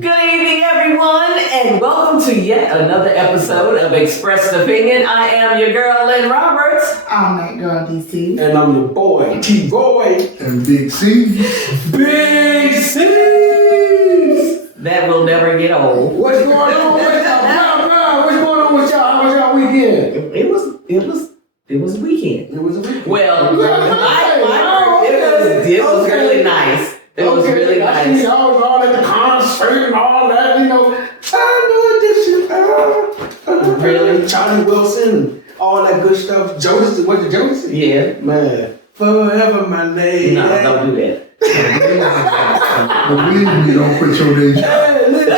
Good evening, everyone, and welcome to yet another episode of Expressed Opinion. I am your girl, Lynn Roberts. I'm that girl, DC. And I'm your boy, T-Boy. And Big C. Big C's! That will never get old. What's going on with y'all? What's going on with y'all? How was y'all weekend? It was a weekend. It was a weekend. Well, it was really nice. It was really I nice. see all at the concert and all that, you know. I know this shit. Really? Charlie Wilson, all that good stuff. Jodeci, what the Jodeci? Yeah. Man, forever my lady. No, don't do that. Believe me, don't quit your day job. Hey, listen,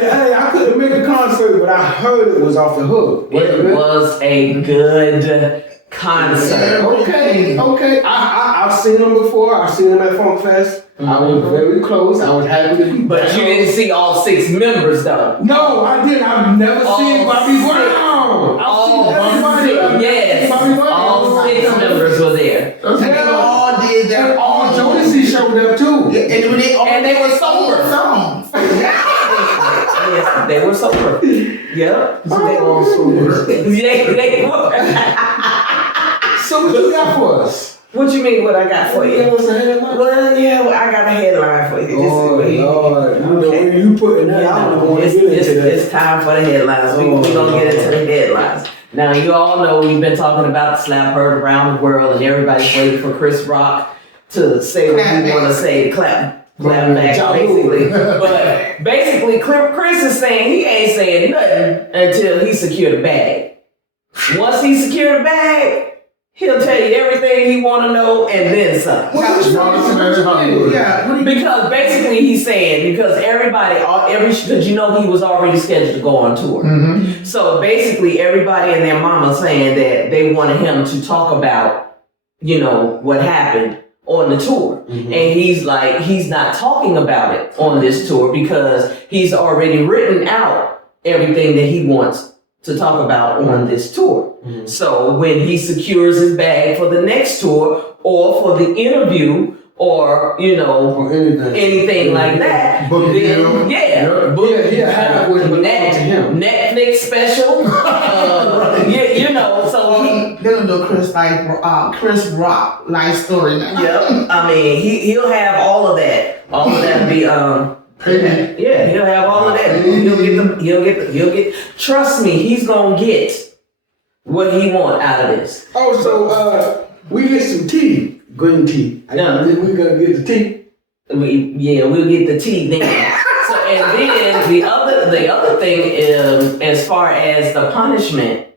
hey, I couldn't make a concert, but I heard it was off the hook. It was a good concert. Okay. I've seen them before. I've seen them at Funk Fest. I was very close. I was happy to be But back. you didn't see all 6 members, though. No, I didn't. I've never seen Bobby Brown. All I've seen everybody. yes. Bobby Brown. All 6 members were there. They all did that. And all Jodeci showed up too. And they were sober. songs. Yes, they were sober. Yep. They all sober. Yeah, they were. So what you got for us? What you mean? What I got for you? What's the headline? Well, yeah, I got a headline for you. Oh Lord, you know where you putting that? I'm gonna get into that. It's time for the headlines. We're gonna get into the headlines. Now, you all know we've been talking about the slap heard around the world, and everybody's waiting for Chris Rock to say what he want to say, to clap back, basically. But basically, Chris is saying he ain't saying nothing until he secured a bag. Once he secured a bag, he'll tell you everything he want to know and then some. Yeah. Because basically he's saying, because because you know he was already scheduled to go on tour. Mm-hmm. So basically everybody and their mama saying that they wanted him to talk about, you know, what happened on the tour. Mm-hmm. And he's like, he's not talking about it on this tour because he's already written out everything that he wants to talk about on this tour. Mm-hmm. So when he secures his bag for the next tour or for the interview or, you know, Or anything like that, Book then, deal. yeah, Yeah, have what belongs to him. Netflix special, you know, so he, They're gonna do Chris Rock life story now. yeah, I mean, he'll have all of that. All of that be, yeah, he'll have all of that. He'll get, trust me, he's gonna get what he want out of this. Oh, so we get some tea. Green tea. Yeah. We gonna get the tea. We'll get the tea then. So, and then the other thing is, as far as the punishment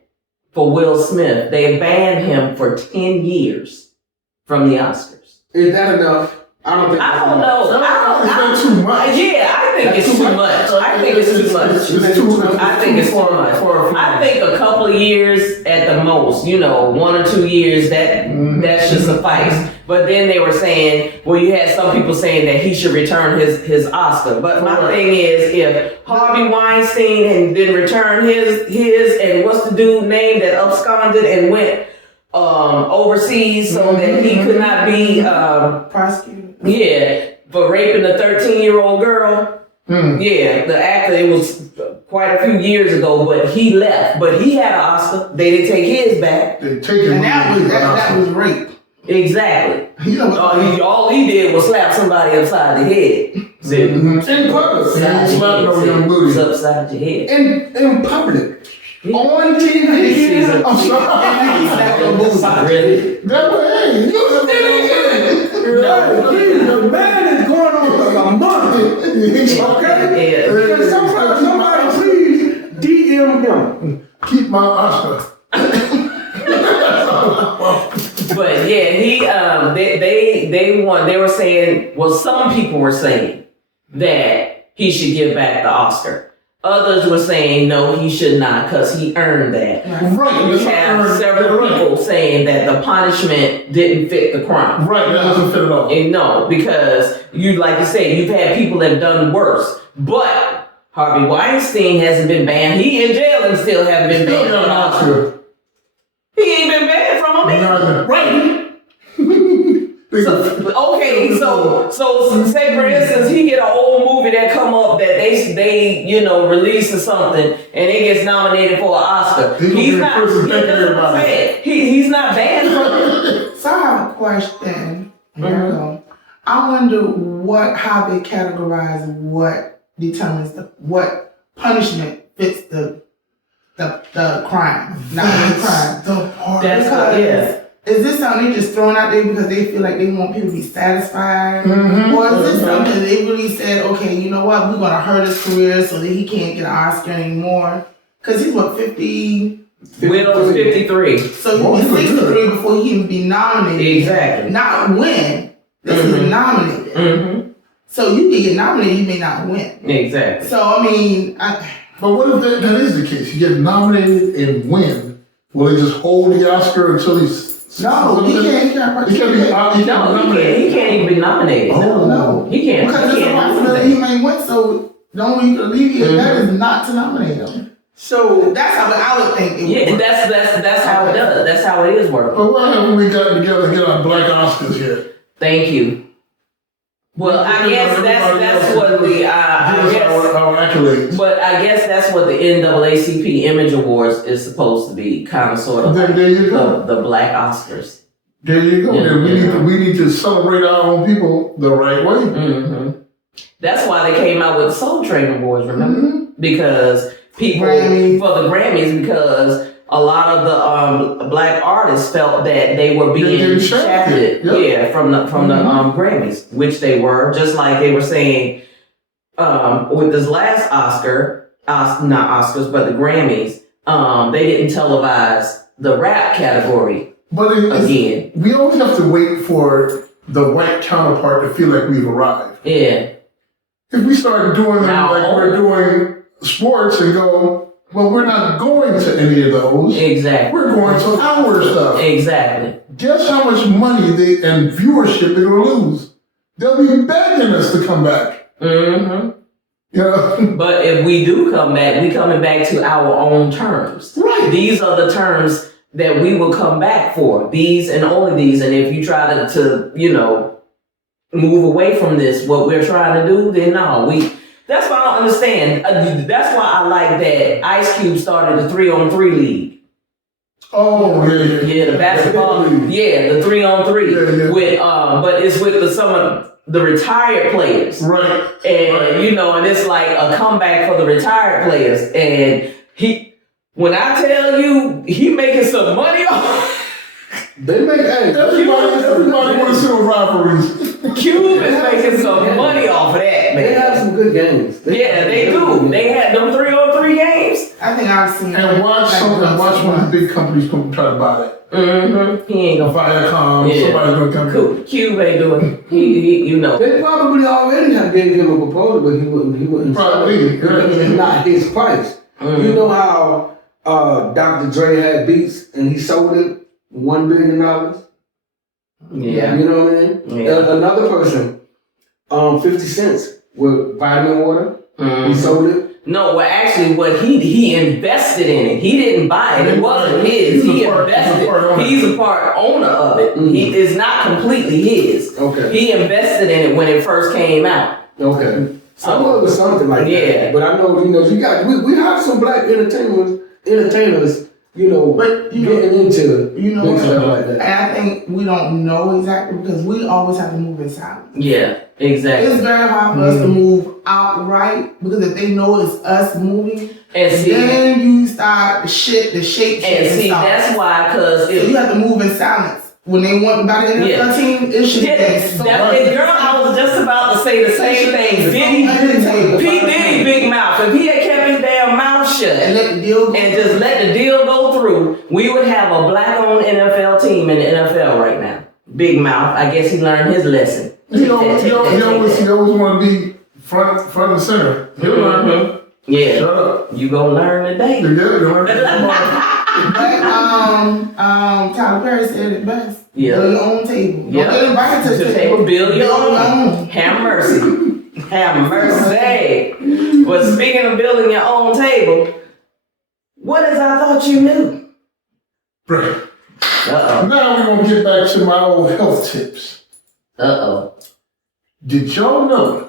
for Will Smith, they banned him for 10 years from the Oscars. Is that enough? I don't think. I don't know. Is that too much? Yeah, I think it's too much. I think it's too much. I think it's too much. I think a couple of years at the most, you know, 1 or 2 years, that should suffice. But then they were saying, well, you had some people saying that he should return his Oscar. But my thing is, if Harvey Weinstein and then return his and what's the dude name that absconded and went overseas so that he could not be Prosecuted. yeah, for raping a 13-year-old girl. Yeah, the actor, it was quite a few years ago, but he left. But he had an Oscar. They didn't take his back. They take it. And that was rape. Exactly. You know what? All he did was slap somebody upside the head. See? In public. Slapping over your booty. It's upside your head. In public. Yeah. On TV. I'm sorry. Really? That way, hey, you did it. No, the man is going on a month. Okay? Yeah. Because somebody please DM him. Keep my Oscar. But yeah, they were saying, well, some people were saying that he should give back the Oscar. Others were saying, no, he should not because he earned that. Right. You have several people saying that the punishment didn't fit the crime. Right, that doesn't fit at all. And no, because like you said, you've had people that have done worse. But Harvey Weinstein hasn't been banned. He in jail and still haven't been banned from the Oscar. He ain't been banned from him either. Right. So say for instance, he get an old movie that come up that they release or something and it gets nominated for an Oscar. He's not. He's not banned from it. So I have a question. Here I go. I wonder how they categorize what determines what punishment fits the crime, not the crime. Is this something they just throwing out there because they feel like they want people to be satisfied? Or is this something they really said, okay, you know what, we're going to hurt his career so that he can't get an Oscar anymore? Because he's, 50? Will's 53. So he'll be 63 before he even be nominated. Exactly. Not win. This is nominated. So you can get nominated, you may not win. Exactly. So, I mean... But what if that is the case? You get nominated and win. Will they just hold the Oscar until he's... No, he can't He can't even be nominated. No. He can't. Because there's a possibility he may win, so the only way you can alleviate that is not to nominate him. So that's how I would think it would work. That's how it does. That's how it is working. But why haven't we gotten together and get our black Oscars yet? Thank you. Well, I guess that's what the our accolades. But I guess that's what the NAACP Image Awards is supposed to be, kind of sort of there you go. The Black Oscars. There you go. Yeah, we need to celebrate our own people the right way. That's why they came out with the Soul Train Awards, remember? Because people for the Grammys, because a lot of the black artists felt that they were being shafted, from the Grammys, which they were. Just like they were saying with this last not Oscars, but the Grammys, they didn't televise the rap category. But again, we always have to wait for the white counterpart to feel like we've arrived. Yeah. If we start doing them like we're doing sports and go, well, we're not going to any of those. Exactly. We're going to our stuff. Exactly. Guess how much money and viewership they're going to lose? They'll be begging us to come back. But if we do come back, we coming back to our own terms. Right. These are the terms that we will come back for. These and only these. And if you try to move away from this, what we're trying to do, then no, that's why I don't understand. That's why I like that Ice Cube started the 3-on-3 league. Oh, yeah, the basketball league. Yeah, the 3-on-3 with but it's with some of the retired players. Right. And and it's like a comeback for the retired players. And when I tell you he making some money off. They make everybody want to see rivalries. Cube is making some money off of that, man. They have some good games. They do. They had them 3-on-3 games. I think I've seen. And watch one of the big companies come try to buy it. He ain't gonna Viacom. Somebody's gonna come. Cube ain't doing. He They probably already have gave him a proposal, but he wouldn't. Probably. Because it's not his price. You know how Dr. Dre had Beats and he sold it $1 billion. Yeah. You know what I mean? Yeah. Another person, 50 cents with vitamin water. He sold it. No, well, actually, what he invested in it. He didn't buy it. It wasn't his. He invested. He's a part owner of it. He is not completely his. Okay. He invested in it when it first came out. Okay. So, I know it was something like that. But I know, you got we have some black entertainers, but getting into stuff like that. And I think we don't know exactly because we always have to move in silence. Yeah, exactly. It's very hard for us to move outright because if they know it's us moving, then you start the shape. And see, that's why, because you have to move in silence. When they want about the NFL team, it should be so girl, I was just about to say the same thing. P. Diddy, big mouth. If he had kept his damn mouth shut and just let the deal go through, we would have a black-owned NFL team in the NFL right now. Big mouth. I guess he learned his lesson. He always want to be front and center. Yeah. Shut up. You gonna learn today. But Tyler Perry said it best. Yeah. Build your own table. Don't get invited to the table. Build your own. Have mercy. Have mercy. But speaking of building your own table, what is I thought you knew? Right. Now we're gonna get back to my old health tips. Uh-oh. Did y'all know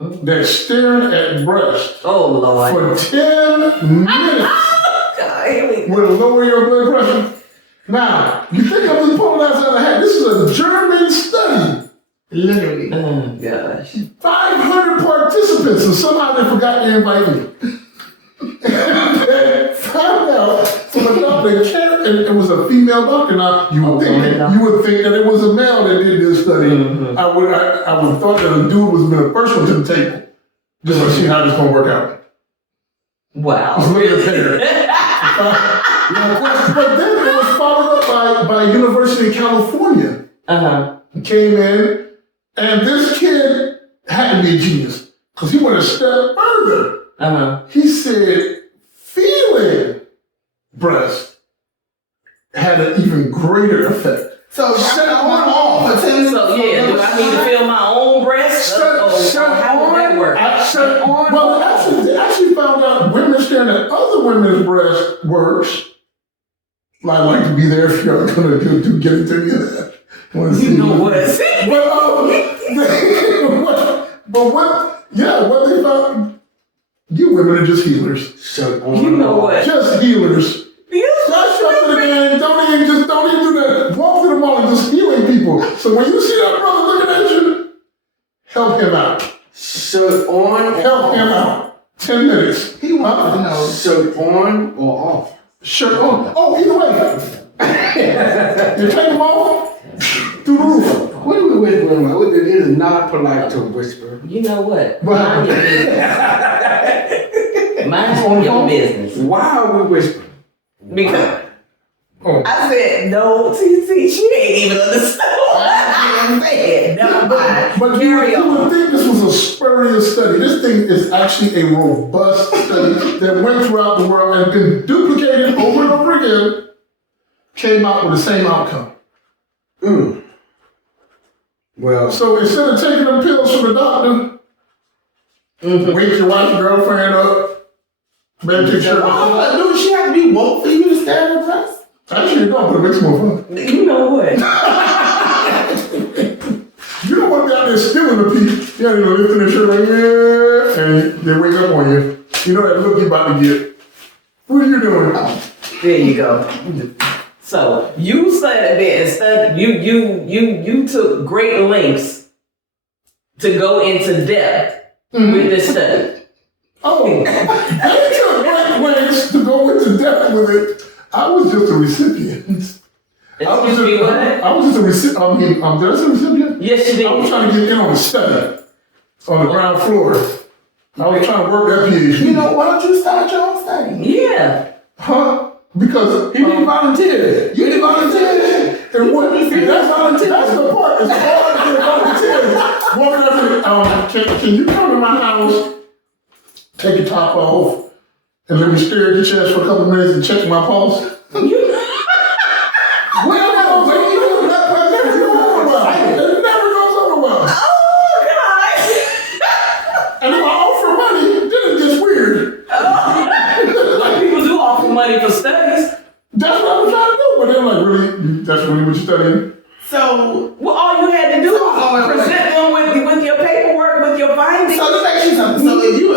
that stared at breast Oh, Lord. for 10 minutes God, here we go. will lower your blood pressure. Now, you think I'm just pulling that out of the hat? This is a German study. Literally. Oh, gosh. 500 participants, and somehow they forgot to invite me. And they found out from a doctor, and it was a female doctor. Now, you would think that it was a male that did this study. Mm-hmm. I would have thought that a dude was been the first one to the table. Just to see how this going to work out. Wow. Just look at the pair. But then it was followed up by University of California. Uh-huh. Came in, and this kid had to be a genius because he went a step further. Uh-huh. He said feeling breast had an even greater effect. So, Shut on off. for 10 minutes. So, yeah, do I need to feel my own breast? Shut How would that work? Shut on. Well, they actually found out women staring at other women's breasts works. I'd like to be there if you're going to get into any of that. You know what? What they found, you women are just healers. Shut on. You know what? Just healers. Just up to the game. Don't even do that. Walk to the mall and just healing people. So when you see that brother looking at you, help him out. Shut on. Help him out. 10 minutes. He wants to know. Shut on or off? Shirt on. Oh, either way. You take them off through the roof. Wait. It is not polite to whisper. You know what? What? Mind your business. Mind your business. Why are we whispering? Because Oh. I said, no, TC, she ain't even understood what I said. Never mind. But you would think this was a spurious study. This thing is actually a robust study that went throughout the world and been duplicated over and over again, came out with the same outcome. Well, So instead of taking them pills from the doctor, wake your wife's girlfriend up, better take care of her. Dude, she have to be woke for you to stare at her breast? Actually, you don't, but it makes more fun. You know what? You don't want to be out there stealing the peep. You know, lifting their shirt like, yeah, and they wake up on you. You know that look you're about to get. What are you doing? There you go. So you said that instead you took great lengths to go into depth with this study. Oh, they took great ways to go into depth with it. I was just a recipient. I was just a recipient. I mean, did I say recipient? Yes, you did. I was trying to get in on the study on the ground floor. I was trying to work that PhD. You know, why don't you start your own study? Yeah. Huh? Because he didn't volunteer. You didn't volunteer. And what? That's the part. It's hard to volunteer. Walking up can you come to my house, take your top off, and let me stare at your chest for a couple minutes and check my pulse? It never goes over well. Oh God. And if I offer money, then it gets weird. Like people do offer money for studies. That's what I was trying to do. But they're like, really? That's really what you're studying? So, well, all you had to do was present them with your paperwork, with your findings. so let me ask you something. So if you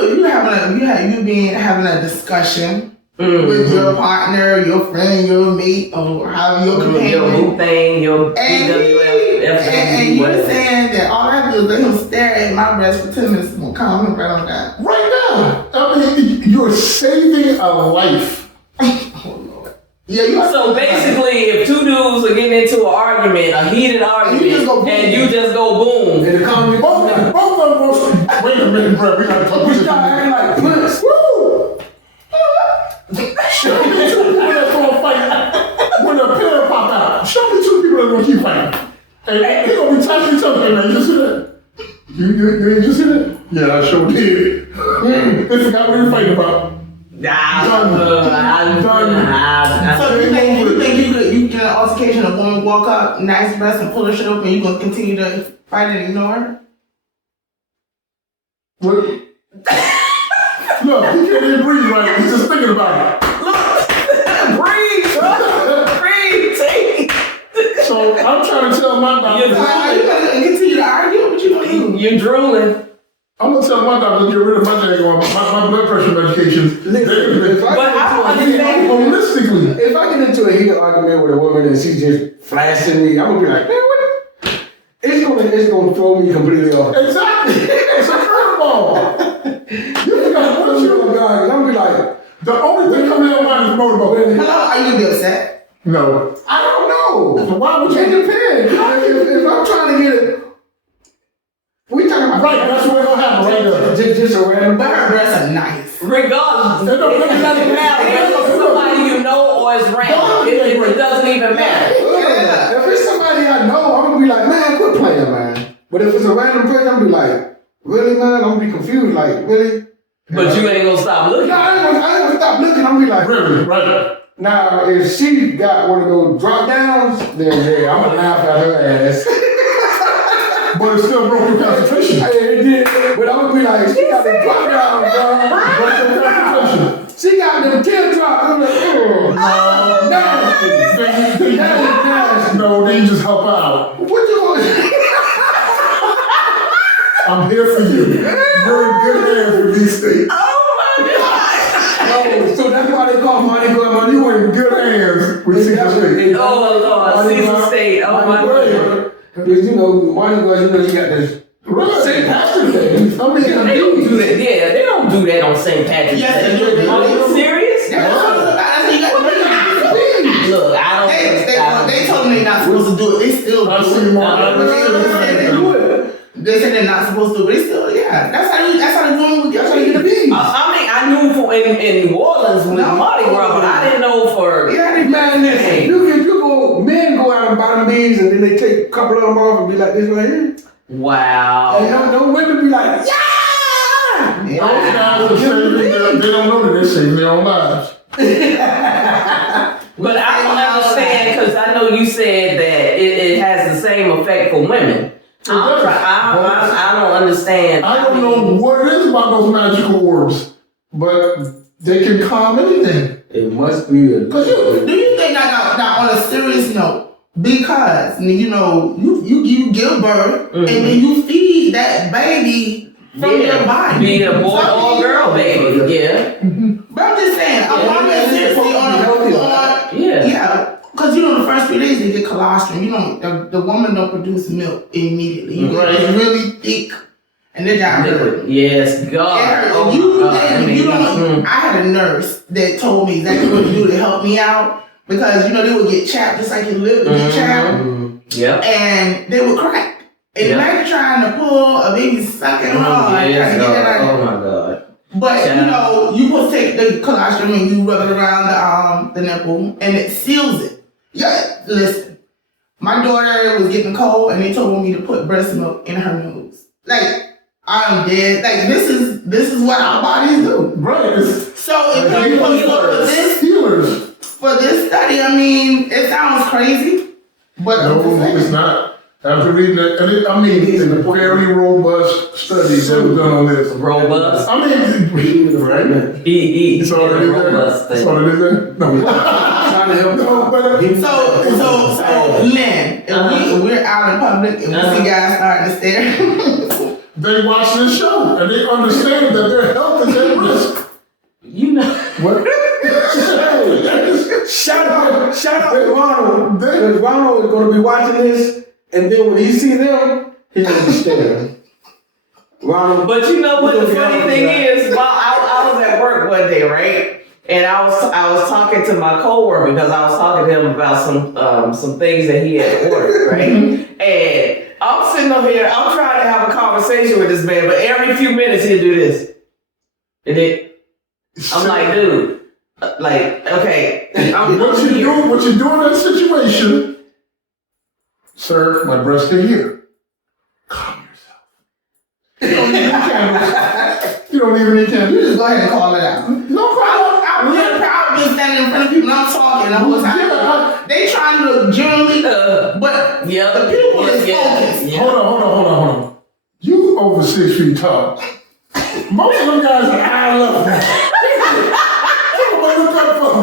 having a discussion with your partner, your friend, your mate, or however your companion, your boo thing, your BWF, and you were saying that all I have to do is let him stare at my breast for 10 minutes and calm him right on down. Right now. I mean, you're saving a life. Yeah, you so basically, if two dudes are getting into an argument, a heated argument, and you just go boom. And the comment, Both of them. Wait a minute, bro. We gotta talk. we start acting like punks. Woo! Show me two people that's gonna fight when the pillar pop out. Show me two people that's gonna keep fighting. And they gonna be touching each other. Hey, man, you just see that? You ain't just see that? Yeah, I sure did. They forgot what they were fighting about. So you think you can an altercation, a woman walk up, nice breast, and pull her shit open, and you gonna continue to fight and ignore her? What? Look, he can't even breathe right. He's just thinking about it. Breathe. So I'm trying to tell my doctor. Are you gonna continue to argue? What you gonna do? You're drooling. I'm gonna tell my doctor to get rid of my daggone my blood pressure medications. Listen, But I don't understand. Holistically. If I get into a heated argument with a woman and she's just flashing me, I'm gonna be like, man, what? It's gonna throw me completely off. Exactly. It's a curveball. You forgot what you. I'm gonna be like, The only thing coming to your mind is motorboat. Hello, are you gonna be upset? No. I don't know. So why would It you? depends. If I'm trying to get it, we talking about Right, that's what's gonna happen right there. just a random. But her breasts are nice. Regardless, It don't it doesn't matter whether it's somebody you know or it's random. It doesn't even matter. If it's somebody I know, I'm gonna be like, man, quit playing, man. But if it's a random person, I'm gonna be like, really, man? I'm gonna be confused, like, really? But you ain't gonna stop looking. No, I ain't gonna stop looking. I'm gonna be like, Really, right. now, if she got one of those drop downs, then yeah, I'm gonna laugh at her ass. But it still broke your concentration. It did, but I'm gonna be like, she got the drop downs, bro. Broke your concentration. She got them teardrops. I'm like, oh, nasty. That is nasty. No, then you just help out. What you gonna I'm here for you. You're in good hands with these things. No, so that's why they call money going money. You in good hands with Caesar State. Oh Lord, Caesar State. Oh my God. Because you know, money was, you know, you got this Right. St. Patrick's Day. I mean, They don't do that. Yeah, they don't do that on St. Patrick's Yes, Day. they do. Are you serious? That's what you got Look, I don't. they told me they're not supposed to do it. They still do I it. see more. They said they're not supposed to, but they still, yeah. That's how they're doing. That's how you get the bees. I mean, I knew for in New Orleans with No. Mardi Gras, but I didn't know for. Yeah, they man, listen. You go, men go out and buy them bees, and then they take a couple of them off and be like this right here. Wow. And them women be like, yeah. Those guys are saving, they don't know that they're saving their own lives. But I don't understand because I know you said that it has the same effect for women. I don't understand. I don't know what it is about those magical orbs, but they can calm anything. It must be a. Do you think now on a serious note, because you know you give birth and then you feed that baby from your body, Be it a boy or a girl, baby. Yeah. But I'm just saying, I'm wondering seriously on Yeah. because you know the first 3 days they get colostrum. You know the woman don't produce milk immediately. You Right. It's really thick, and they got hurt. Yes, God. Yeah, Oh you, my God. and you don't. I had a nurse that told me exactly what to do to help me out because you know they would get chapped just like your lip would get chapped, Yep. and they would crack. And imagine trying to pull a baby sucking hard, trying to get that out. Oh my God. But you know, you supposed to take the colostrum and you rub it around the nipple, and it seals it. Yeah, listen. My daughter was getting cold, and they told me to put breast milk in her nose. Like I'm dead. Like this is what our bodies do. Right. So if you look Healers. for this study, I mean, it sounds crazy, but No, it's not. After reading that, and it's a very robust study that was done on this. Robust. I mean, right? It's already there. Robust It's thing. already there. No. Trying to help. No, but So, Lynn, if we're out in public and we see guys starting to stare, they watch this show and they understand that their health is at risk. You know. What? Shout out to Ronald. Because Ronald is going to be watching this, and then when he see them, he's going to be staring. Ronald. But you know what the funny thing is? While I was at work one day, right? And I was talking to my coworker because I was talking to him about some things that he had ordered, right? And I'm sitting over here, I'm trying to have a conversation with this man, but every few minutes he'll do this. And I'm like, dude, like, okay, What you do in that situation, sir, my breast are here. Calm yourself. You don't need any candles. You don't need any candles. you just go ahead and call it out. No problem. I'm really proud of being standing in front of people and I'm talking the whole time. Yeah. They trying to look generally, but the people is focused. Yeah. Hold on. You over 6 feet tall. Most of them guys are eye level. What look up for?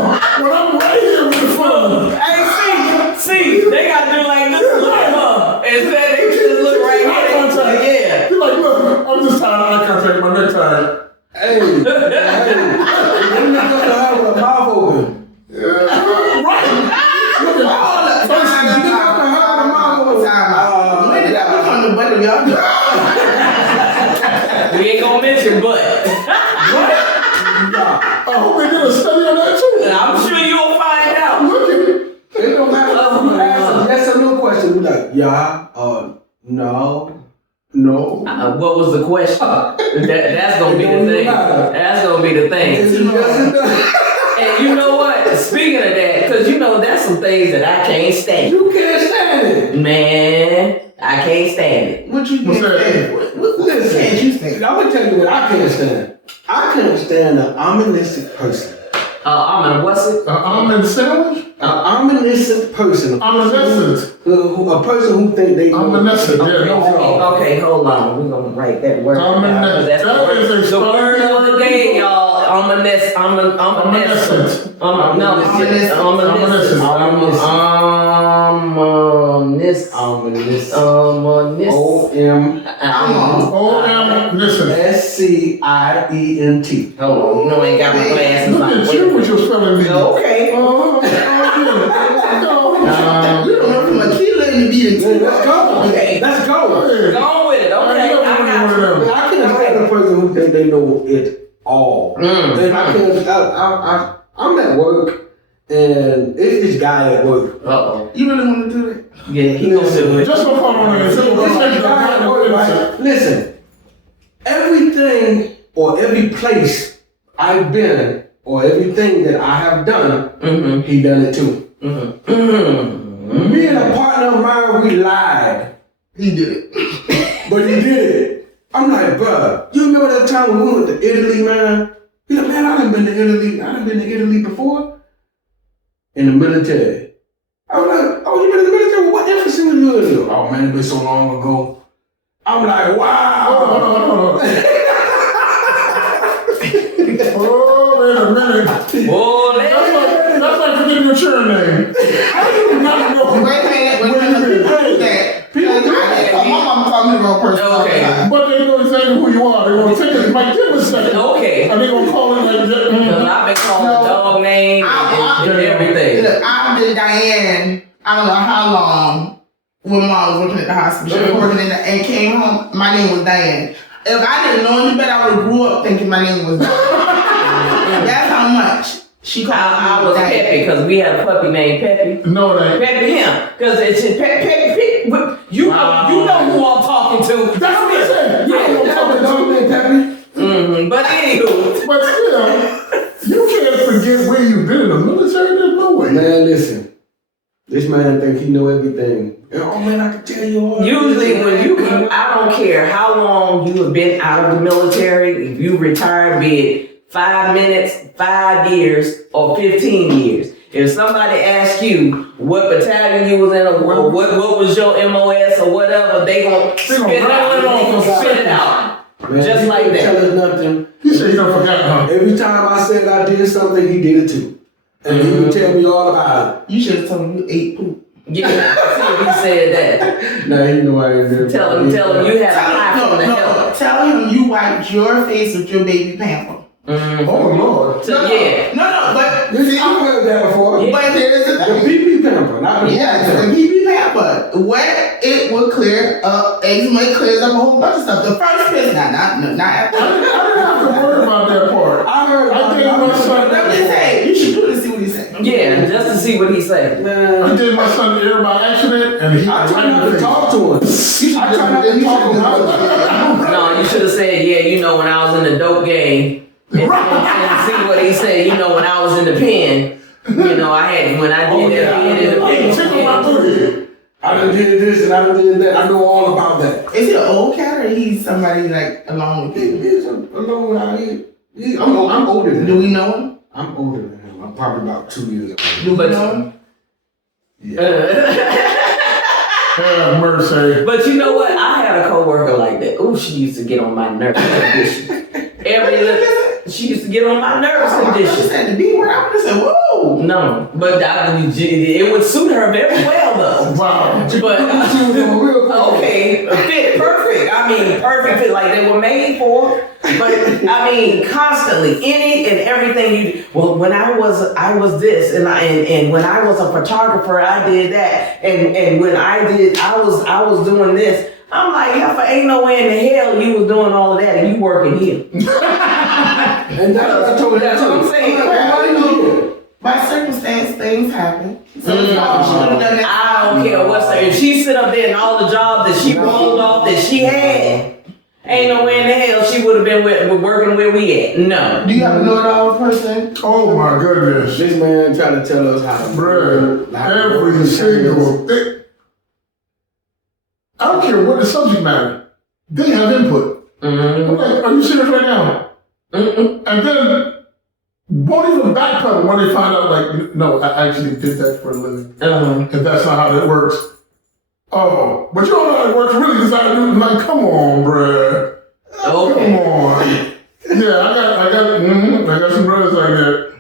When I'm right here with the phone. Hey, see, they gotta do like this to look at her. Instead, they just look right here. Yeah. You're like, look, I'm just tired of eye his butt. I hope they did a study on that too. I'm sure you'll find out. Look at it. It don't matter if you ask a yes or no question. We like, yeah, no. What was the question? That's gonna be the thing. That's gonna be the thing. Is it yes or no? And you know what? Speaking of that, because you know that's some things that I can't stand. You can't stand it. Man, I can't stand it. What you What's can't that? stand? What Listen, can't you stand? I'm gonna tell you what I can't stand. I can't stand an ominous person. What's it? Almond sandwich? An ominous person. Omniscient. A person who think they know. Omniscient, yeah. Okay, hold on. We're gonna write that word. Omniscient. That's That is a the word of the day, y'all. Omniscient. Omniscient. SCIENT. Hold on, you know I ain't got my glasses Look on. at you with your spelling bee. Okay. You don't know from Aquila and you be the Let's go. Okay. Let's go. Go on with it. Okay. I got you. I can't stand a person who think they know it all. And I can't. I'm at work, and it's this guy at work. Uh-oh. You really want to do that? Yeah, he gonna do it. Just don't call on it. This guy at work, right? Listen, everything or every place I've been or everything that I have done, he done it too. Me and a partner of mine, we lied. He did it. But he did it. I'm like, bruh, you remember that time when we went to Italy, man? He's like, man, I done been to Italy before. In the military. I was like, oh, you been in the military? Well, what infantry was you in? Oh, man, it's been so long ago. I'm like, wow. Hold on. Oh, wait a minute. Whoa, That's like forgetting your children name. I do not know. Wait a minute. My mom called me the wrong person. Okay. But they know exactly who you are. They're going to take it. It might give a second. Okay. And they're going to call it like that. Because I've been called a dog name and everything. Look, I've been Diane, I don't know how long, when Mom was working at the hospital. She was working and came home, my name was Diane. If I didn't know any better, I would have grew up thinking my name was Diane. That's how much she called me. I was Diane. Peppy because we had a puppy named Peppy. No, they ain't. Peppy him. Because it's Peppy. You know who I'm talking to. That's what I said. You know what I'm talking to. But anywho. But still, you can't forget where you've been in the military. There's no way. Man, listen. This man think he know everything. Oh man, I can tell you all. Usually I don't care how long you have been out of the military, if you retired, be it 5 minutes, 5 years, or 15 years. If somebody asks you what battalion you was in or what was your MOS or whatever, they gonna spit it out. Man, Just like that. Tell us nothing. He said he don't forget, huh? Every time I said I did something, he did it too. And he would tell me all about You should have told me you ate poop. Yeah, see if he said that. it. Now he know I ain't there. Tell him you had a high from the help. Tell him you wiped your face with your baby pamper. Oh, Lord. So, yeah. No, but I've heard that before. Yeah. but there's a The PP pamper, not the yes, the PP pamper. Wet, it will clear up. Eczema clears up a whole bunch of stuff. The first piss, not after. I didn't have to worry about that part. I heard I gave my son Let me say, you should do this. See what he said. Yeah, just to see what he said. Man, I gave my son the air by accident, and he I try not to talk to him. I try not to talk to him. No, you should have said, yeah, you know, when I was in the dope game. And see what he said, you know, when I was in the pen, you know, when I did that pen in the pen. Tickle my booty. I done did this and I done did that. I know all about that. Is he an old cat or he's somebody like along with you? He's alone out here. I'm older than Do him. we know him? I'm older than him. I'm probably about 2 years older. Do we But- know him? Have mercy. But you know what? I had a coworker like that. Ooh, she used to get on my nerves condition. She used to get on my nerves I just condition. said the B word. I would have said, whoa. No, but it would suit her very well though. Wow. But okay, fit perfect. I mean, perfect fit like they were made for. But I mean, constantly, any and everything you. Well, when I was this, and when I was a photographer, I did that, and when I was doing this. I'm like, yeah, for ain't no way in the hell you was doing all of that, and you working here. And that's what I told her. That's what I'm saying. Why are you here? By circumstance, things happen. So it's not what she would have done that. I don't care what's her. If she sit up there and all the jobs that she rolled off that she had, ain't no way in the hell she would have been working where we at. No. Do you have a know-it-all person? Oh my goodness. This man trying to tell us how to Bruh, every single thing. I don't care what the subject matter. They have input. Mm-hmm. I'm like, are you serious right now? Mm-mm. And then won't even backpedal when they find out, like, no, I actually did that for a living. Uh-huh. And that's not how that works. Oh, but you don't know how it works really, because I do. Like, come on, bruh. Okay. Come on. Yeah, I got some brothers like that.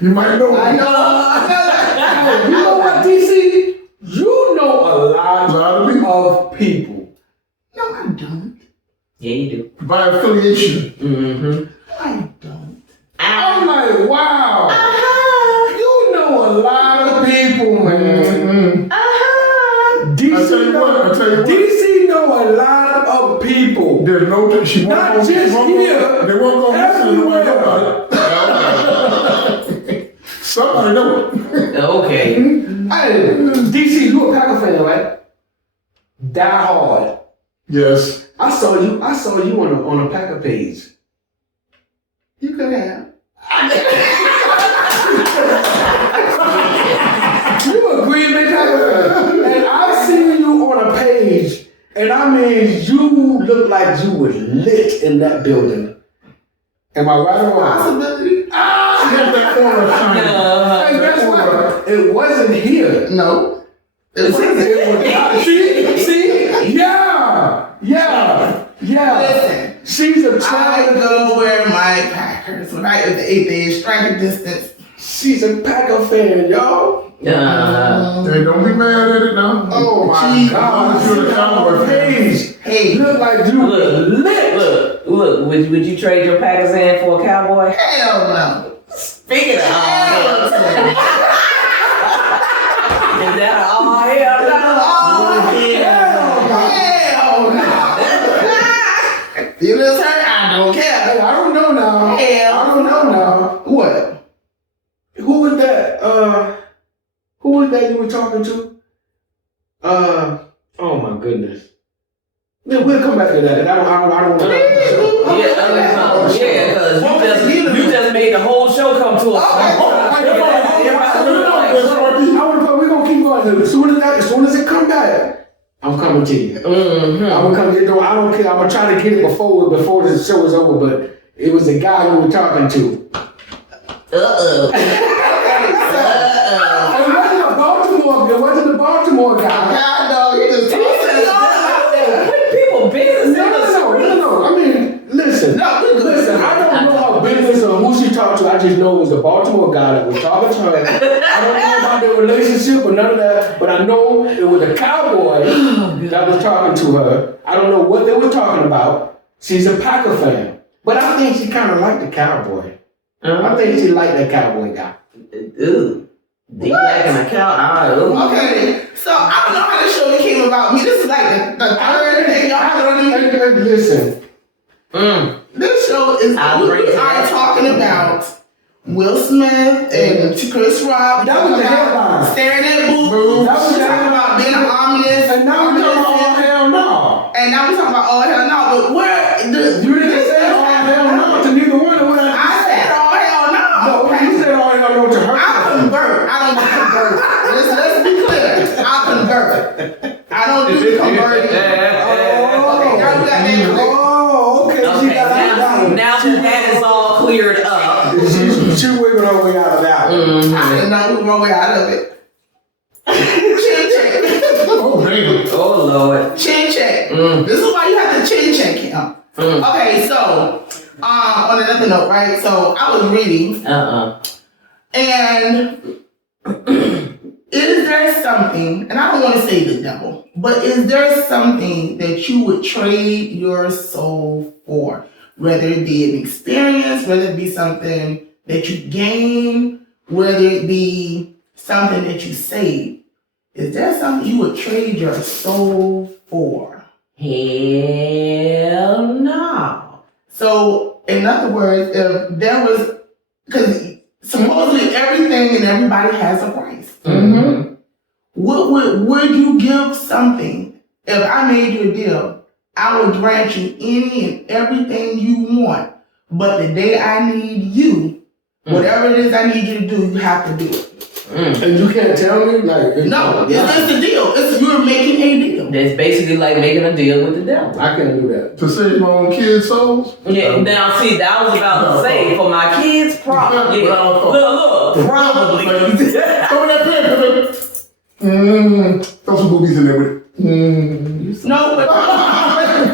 You might know. I know. You know what, DC? You know a lot of people. of people. No, I don't. Yeah, you do. By affiliation. Mm-hmm. I don't. I'm like, wow. Uh-huh. You know a lot of people, man. Mm-hmm. Uh-huh. DC I tell you what. DC know a lot of people. There's no, she won't Not go, just she won't here, go, they won't go listen to nobody about it. Somebody know it. Okay. Hey, DC, you a Packer fan, right? Die hard. Yes. I saw you on a Packer page. You could have. You a Green Bay Packer fan. And I've seen you on a page, and I mean, you look like you were lit in that building. Am I right or wrong? Possibility? She got that aura shining. Hey, guess what? It wasn't here. No. It wasn't. It was not. See? Yeah. Listen. She's a I child. go wear my Packers when I at the 8th inch striking distance. She's a Packer fan, y'all. Hey, don't be mad at it now. Oh my Gee, God. you're a Cowboy fan. Page. Hey, Look like you lit. Look. Would you trade your Packers in for a Cowboy? hell no. Speaking of all hell, Hell no. is that an all hell? Hell no. Feelings hurt? I don't care. Hey, I don't know now. Hell. I don't know now. What? Who was that? Who was that you were talking to? Oh my goodness. We'll come back to that. I don't want to. Because you just made the whole show come to a We're gonna keep going. As soon as it come back, I'm coming to you. Mm-hmm. I'm gonna come. I don't care. I'm gonna try to get it before the show is over. But it was the guy you were talking to. It wasn't a Baltimore guy. God, no, you just People business. No. I mean, listen. No, we good. Listen, I don't know her business or who she talked to. I just know it was the Baltimore guy that was talking to her. I don't know about their relationship or none of that, but I know it was a cowboy that was talking to her. I don't know what they were talking about. She's a Packer fan. But I think she kind of liked the cowboy. I think she liked that cowboy guy. Ooh. Deep black and a cow. Okay, so I don't know how this show came about me. This is like the third thing y'all have on me. Listen. This show is we are talking about Will Smith and Chris Rock. That was the headline. Staring at boobs. That was the talking about being ominous. And now we're talking about all hell no. And now we're talking about all hell no. But where You didn't say all hell no to neither one of what I said all hell no. No, you said all hell no to her. I convert. I don't convert. Let's be clear. I convert. I don't do the converting. Okay, now we got that clear. Oh, okay. Okay, now that is all cleared up. She wiggled her way out of that one. I didn't know we were my way out of it. Chin check. Oh, damn. Oh, Lord. Chin check. This is why you have to chin check him. Okay, so on another note, right? So I was reading, and is there something, and I don't want to say the devil, but is there something that you would trade your soul for? Whether it be an experience, whether it be something that you gain, whether it be something that you save. Is that something you would trade your soul for? Hell no. So, in other words, if there was, because supposedly everything and everybody has a price. Mm-hmm. Would you give something, if I made you a deal, I would grant you any and everything you want, but the day I need you, whatever it is I need you to do, you have to do it. And you can't tell me? Like, No, it's a deal. You're making a deal. That's basically like making a deal with the devil. I can't do that. To save my own kids' souls? Yeah, now see, that I was about to say, for my kids, probably. Yeah. Look, probably. Throw that pen, throw some boobies in there with it. No, but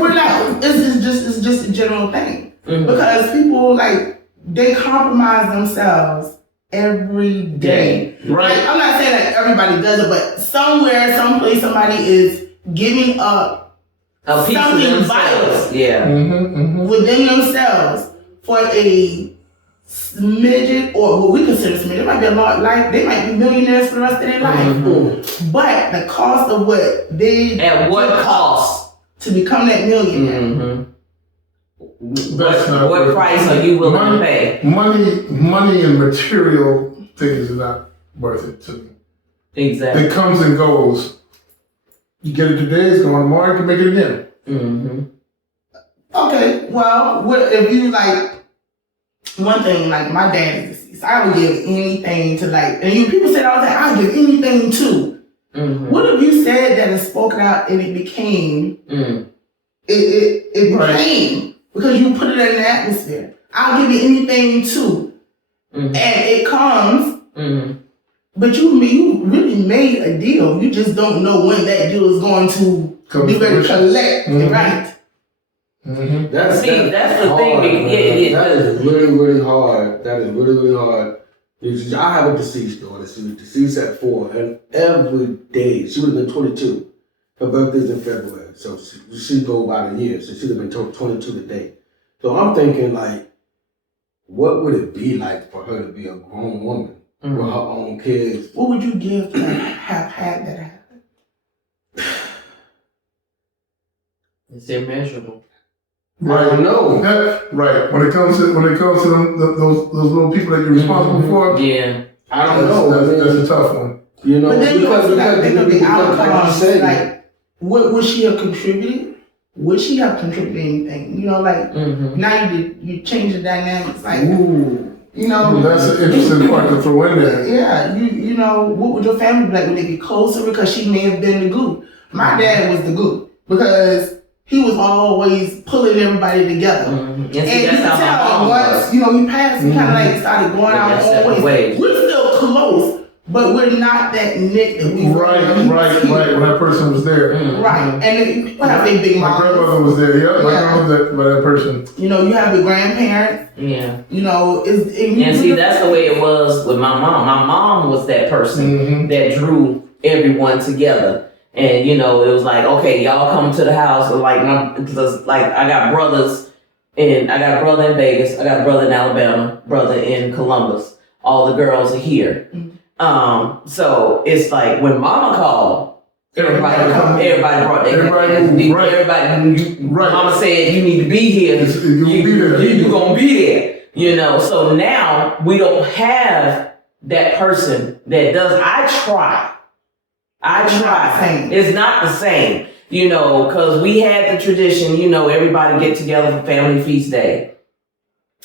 we're not. It's just a general thing. Because people, like, they compromise themselves every day. Right. Like, I'm not saying that everybody does it, but somewhere, someplace, somebody is giving up A piece of something themselves. vital Yeah. within themselves for a smidget, or what we consider smidget. It might be a lot. Like, they might be millionaires for the rest of their life. But the cost of what they At what cost? to become that millionaire. Mm-hmm. That's not What worth price it. are you willing to pay? Money and material things are not worth it to me. Exactly. It comes and goes. You get it today, it's going tomorrow, you can make it again. Mm-hmm. Okay, well, what if you like one thing? Like, my dad is deceased. I would give anything to, like, and people say all the time, I'll give anything to. Mm-hmm. What if you said that and spoke it out and it became it became because you put it in the atmosphere? I'll give you anything to, and it comes. But you really made a deal. You just don't know when that deal is going to be ready to collect it, right? That's the hard, thing. Man. That is really, really hard. That is really, really hard. I have a deceased daughter. She was deceased at 4, and every day, she would have been 22. Her birthday's in February, so she'd go about a year, so she'd have been 22 today. So I'm thinking, like, what would it be like for her to be a grown woman with her own kids? What would you give to have had that happen? It's immeasurable. I don't know. Right. When it comes to them, those little people that you're responsible for, Yeah. I don't know. That's a tough one. You know, But then because the outcome, like you said, like, what would she have contributed? Would she have contributed anything? You know, like, now you change the dynamics, like, you know. That's an interesting part to throw in there. Yeah, you know, what would your family be like? Would they be closer because she may have been the glue? My dad was the glue because he was always pulling everybody together. And see, And you that's can how my tell mom once, was. you know, he passed, we kind of like started going Yeah, our that's own that ways. way. We're still close, but we're not that knit that we were. Right. When that person was there. Right. And then, when I say big My mom, grandmother was there. Yeah, my grandmother was there by that person. you know, you have the grandparents, Yeah. you know, And see, that's the way it was with my mom. My mom was that person that drew everyone together. And, you know, it was like, okay, y'all come to the house. Because I got brothers, and I got a brother in Vegas. I got a brother in Alabama, brother in Columbus. All the girls are here. So it's like when mama called, everybody brought their everybody. Mama said you need to be here. You gonna be there. You know. So now we don't have that person that does. I try. It's not the same. You know, because we had the tradition. You know, everybody get together for family feast day.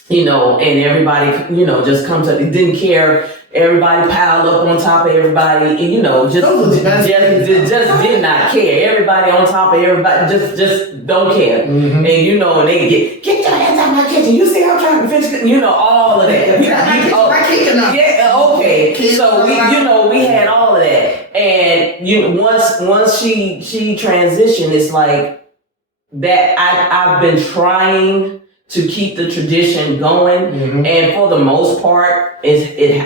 You know, and everybody, you know, just comes up. It didn't care. Everybody piled up on top of everybody, and, you know, just did not care. Everybody on top of everybody, just don't care. And you know, and they get your ass out of my kitchen. You see, I'm trying to finish, you know, all of that. Yeah, okay. So we had all of that, and you know, once she transitioned, it's like that. I've been trying to keep the tradition going, and for the most part, I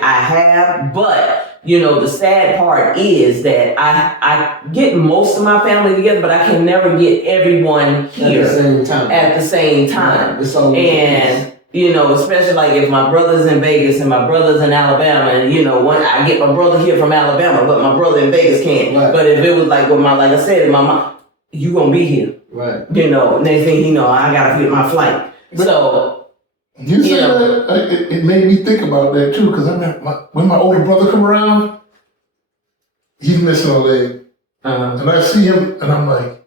have. But you know, the sad part is that I get most of my family together, but I can never get everyone here at the same time. At the same time, It's always and You know, especially like if my brother's in Vegas and my brother's in Alabama, and you know, I get my brother here from Alabama, but my brother in Vegas can't. Right. But if it was like with like I said, my mom, you gonna be here. Right. You know, next thing you know, I gotta get my flight. So You said that, it made me think about that too, because I remember when my older brother come around, he's missing a leg. And I see him, and I'm like,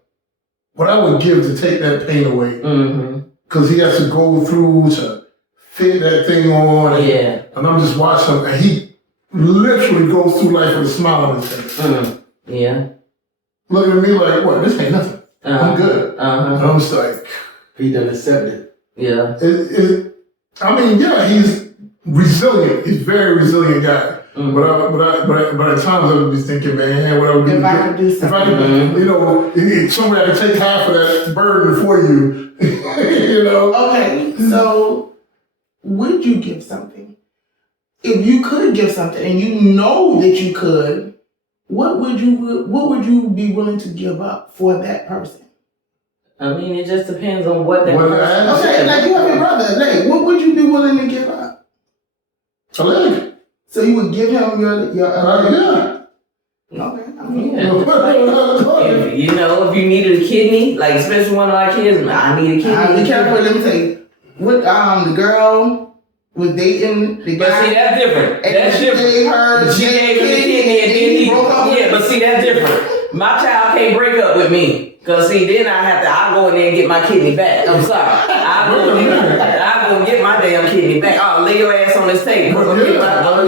what I would give to take that pain away. Because he has to go through to fit that thing on. And I'm just watching him, and he literally goes through life with a smile on his face. Looking at me like, what, this ain't nothing. I'm good. And I'm just like, He done accepted. I mean, yeah, he's resilient. He's a very resilient guy. But at times I would be thinking, man, what I would do If I could do something. if I could, you know, somebody could take half of that burden for you, you know. Okay, so would you give something? If you could give something and you know that you could, what would you be willing to give up for that person? I mean, it just depends on what that person. Okay, like you have your brother, like what would you be willing to give up? A leg. So you would give him your Yeah. Okay. If, you know, if you needed a kidney, like especially one of our kids, I need a kidney. Be careful. Let me tell you, what the girl was dating the guy. But see, that's different. That's different. She gave him the kidney and then he broke up. Yeah, but see, that's different. My child can't break up with me. Cause see, then I go in there and get my kidney back. I'm sorry. I go and get my damn kidney back. Oh, lay your ass on this table. I'm gonna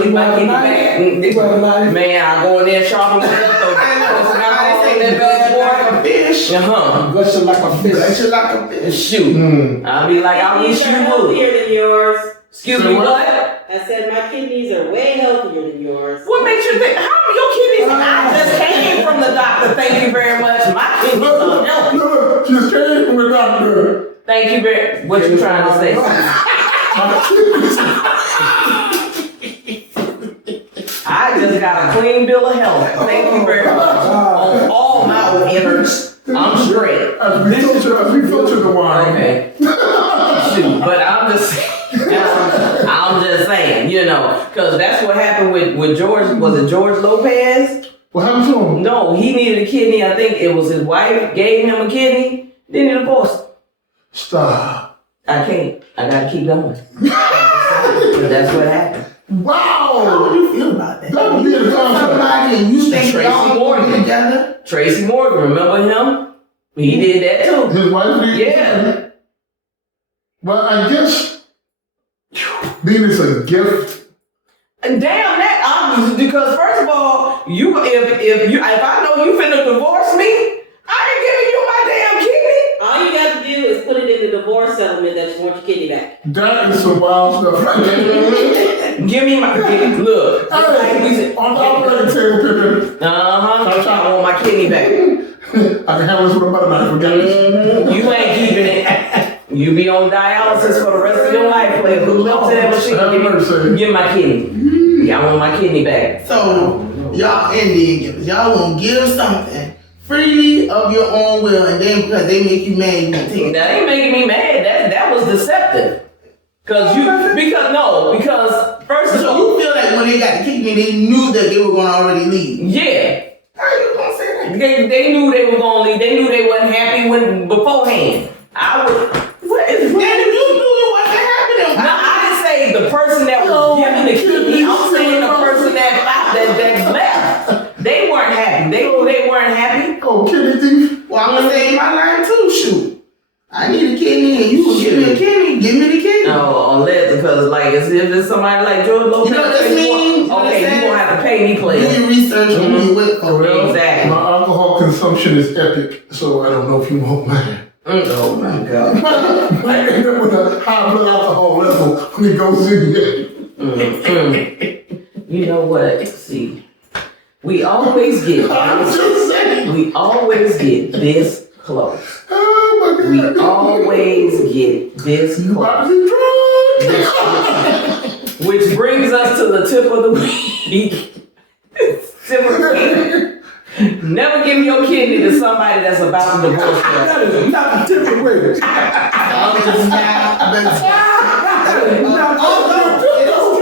get my kidney back. Man, I go in there shopping with leftovers. That bad boy. Fish. Gush like a fish. Gush like a fish. Shoot. I'll be like, I wish Kidneys you are would. healthier than yours. Excuse me, what? I said my kidneys are way healthier than yours. What makes you think? How are your kidneys? I just came from the doctor. Thank you very much. My kidneys are healthy. No, just came from the doctor. Thank you very. What you trying to say? I just got a clean bill of health. Thank you very much. On all my innards, I'm straight. As we filter the wine. Okay. Shoot, but I'm just saying, you know, because that's what happened with George. Was it George Lopez? What happened to him? No, he needed a kidney. I think it was his wife gave him a kidney. Then he divorced. Stop. I can't. I gotta keep going. But that's what happened. Wow. How would you feel about that? That would be a contract. Somebody and you think Tracy y'all Morgan. be together? Tracy Morgan, remember him? He did that too. His wife did? Yeah. Well, I guess being it's a gift. And damn that, because first of all, if I know you finna divorce me, I ain't giving you my damn kidney. All you got to do is put it in the divorce settlement that you want your kidney back. That is some wild stuff right there. Give me my kidney. Look. Hey, on the operating table, Pippin. I want my kidney back. I can handle this with a butter knife, okay? You ain't keeping it. You be on dialysis for the rest of your life. Play who else in that machine? Give me my kidney. I want my kidney back. So y'all Indian givers, y'all gonna give something freely of your own will, and then because they make you mad, you gonna take it. That ain't making me mad. That was deceptive. Because first of So all, you feel like when they got the kidney, they knew that they were gonna already leave. yeah. How you gonna say that? They knew they were gonna leave. They knew they wasn't happy beforehand. What is Then if you knew it wasn't happening, No, I didn't say the person that was giving the kidney. I'm saying the person that left. They weren't happy. They weren't happy. Oh, kidney thief. well, I'm gonna say in my line too. Shoot, I need a kidney, and you will give me a kidney. Give me the kidney. No, unless because like as if it's somebody like George Lopez. You know what that means? Okay, you gonna have to pay me, Do please. your research on who you with for. Well, Exactly. my alcohol consumption is epic, so I don't know if you want mine. Oh my God. I end up with a high blood alcohol level when it goes in here. You know what? See, we always get. I'm just saying. We always get this close. Oh my God. We always get this You about close. to be drunk. Which brings us to the tip of the week. Tip of the week. Never give your kidney to somebody that's about to divorce you. That is not the tip of the way. I'm just now.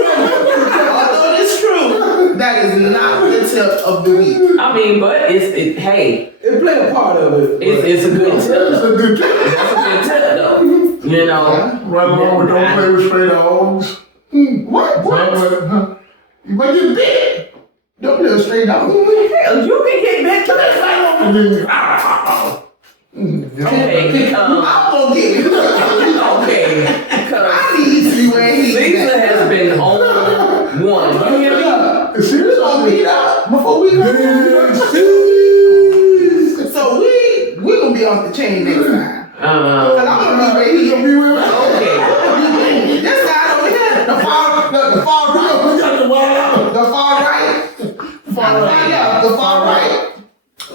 Although it's true, that is not the tip of the week. I mean, but hey, It play a part of it. it's a good tip. It's a good tip. That's a good tip, though. You know, Right along with don't play with stray dogs. What? You might get bit. Don't play with stray dogs. hell, you can get bit to that thing. And then, Okay, I'm gonna get it. okay, because I need to see where he's Caesar at. has been on one. You hear me? see We're this gonna meet up before we go. So we gonna be off the chain next time. Cause I'm gonna be where he is. Okay. This guy over here, the far right, the far right.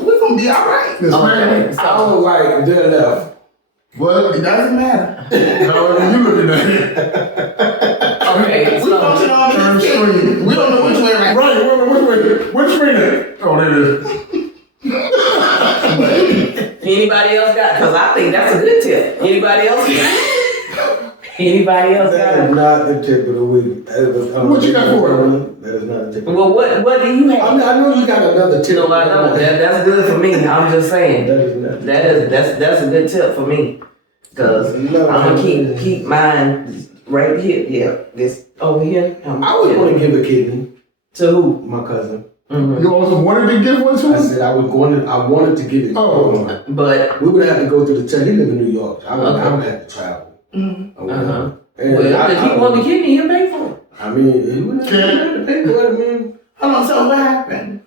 We're gonna be alright. Yes, man. I don't like their left. What? It doesn't matter. However you looking at it. Okay, We don't so know Turn which screen. We don't know which way right. Right, which way? Which screen is it? Oh, there it is. anybody else got? Because I think that's a good tip. Anybody else got? Anybody else That got? is not the tip of the week. What you got for it? That is not the tip. Well, what do you have? I know you got another tip. No, I know that's good for me. I'm just saying That is not. that's a good tip for me. Cause I'm gonna keep mine right here. Yeah, this over here. I was going to give a kidney to who? my cousin. Mm-hmm. You also wanted to give one to I him? said I wanted to give it. Oh. But We would have to go through the test. He live in New York. I would have to travel. Mm-hmm. uh-huh. And Well, if he want the kidney, he'll pay for it. I mean, he wouldn't have to pay for it. I mean, Hold on, so what happened?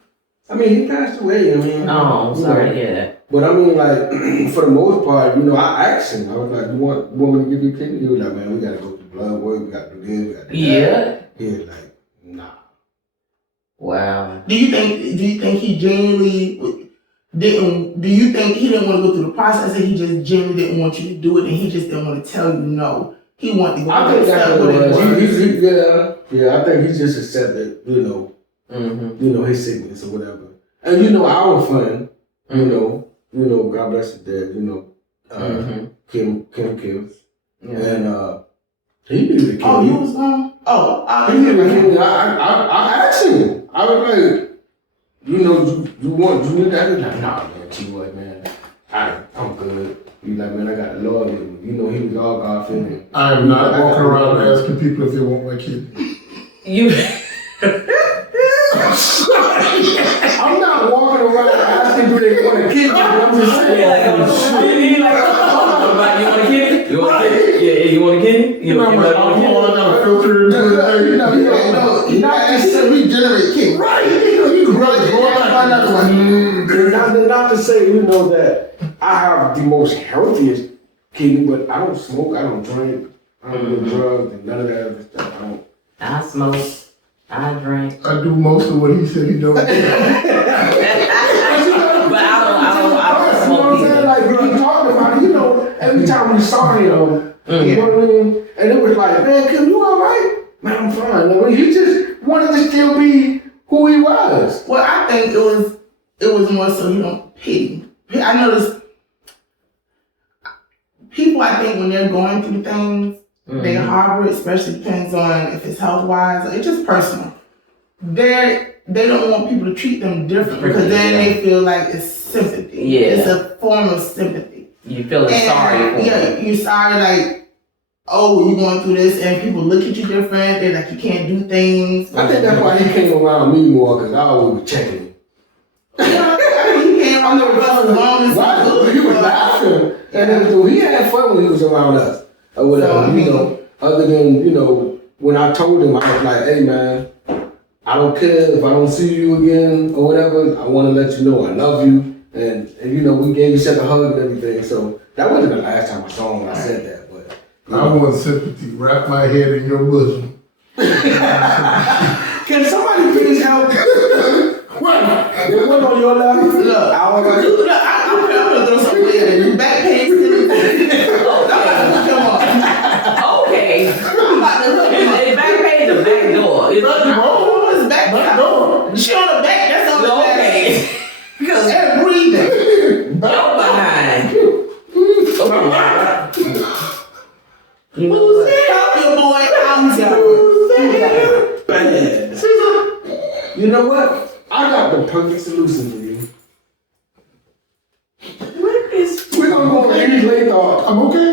he passed away. I mean, Oh, you sorry, know. yeah. But I mean, like, for the most part, I asked him. I was like, you want me to give you a kidney? He was like, man, we got to go through blood work. We got to do this. We got to do Yeah. that. He was like, nah. Wow. Do you think he genuinely didn't? Do you think he didn't want to go through the process, and he just genuinely didn't want you to do it, and he just didn't want to tell you no? He wanted to go. I think that's what it was. was. Yeah, I think he just accepted, Mm-hmm. his sickness or whatever. And our friend, God bless his dad, Kim Kills. Yeah. And he needed a kidney. Oh, you was on. He needed a kidney. I asked him. I was like, you need that? He's like, nah, man, T-Boy, man. I'm good. He's like, man, I got the Lord in me. He was all God feeling. I am not walking around asking people if they want my kidney. You. I'm not walking around asking do they want a kidney. I'm just saying. You want a kidney? You want a kidney? Yeah, you want a kidney? You know how much alcohol I got to filter into it. He not just regenerate king. Right. You can really go back. Not to say, that I have the most healthiest kidney, but I don't smoke, I don't drink, I don't do drugs, and none of that other stuff. I smoke. I drink. I do most of what he said he don't. But I don't smoke either. Like, we talking about it, every time we saw him, you know what I mean? And it was like, man, Kim, you all right? Man, I'm fine. I mean, he just wanted to still be who he was. Well, I think it was more so pity. I noticed people. I think when they're going through things, they harbor, especially depends on if it's health wise or it's just personal. They don't want people to treat them different because then they feel like it's sympathy. Yeah. It's a form of sympathy. You feeling sorry for him. You're sorry, like, oh, you're going through this, and people look at you different. They're like, you can't do things. I think that's why he came around me more, because I always was checking him. He came around there with us as long as Right, he was laughing. And then he had fun when he was around us. Or whatever, other than, when I told him, I was like, hey, man, I don't care if I don't see you again or whatever. I want to let you know I love you. And we gave each other a hug and everything. So that wasn't the last time I saw him when I said that. But I want sympathy. Wrap my head in your bosom. can somebody please help? What? It went on your left. Look, I was like, I'm gonna throw something in your back page. Come on. Okay. I'm about to look at the back page, the back door. It's It's back door. She on the back. That's on the back. okay. Because And breathing. you're behind. You know what? Help your boy know what? I got the perfect solution for you. We're gonna go on East Lathrop. I'm okay.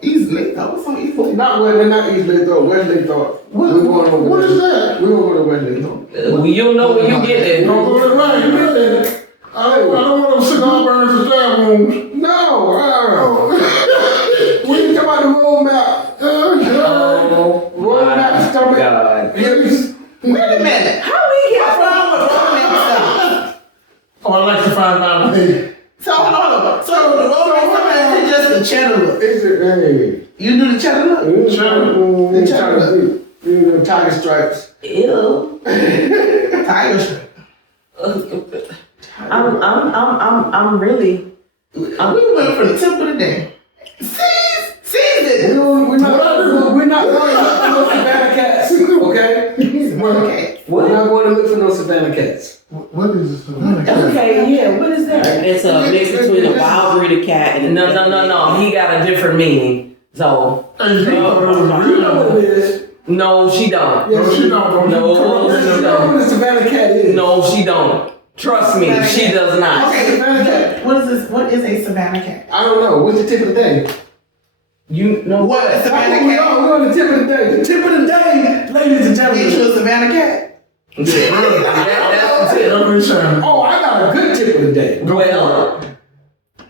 East Lathrop. What's on East Lathrop? Not East Lathrop, West Lathrop. We're going over What there. is that? We're gonna go to West Lathrop. You'll know when you get there. Don't go to right. You know that. I don't want them cigar burners and stab wounds. No, we can come out the roadmap. Roadmap stomach. God. Hips. Wait a minute. How we get from with romance stuff? Oh, I like to find out. Hey, So hold on. So the romance stuff is just the cheddar look. It's a, You do the cheddar look? The cheddar. Tiger stripes. Ew. Tiger strip. I'm really. We went for the tip of the day. Season. We're not going to look for no Savannah cats, okay? Okay. We're not going to look for no Savannah cats. what is this? Okay, yeah. What is that? It's a mix between a wild breed of cat and No. He got a different meaning. So Hey, you know You know what it is. no, she don't. No, she don't. No, she You know don't. what a Savannah cat is. No, she don't. Trust me, she does not. Okay, Savannah cat. What is this? What is a Savannah cat? I don't know. What's the tip of the day? You know What a That's Savannah what we cat? are. We're on the tip of the day. The tip of the day, ladies and Get you gentlemen. a Savannah cat? That's the tip. Every time. Oh, I got a good tip of the day. Well,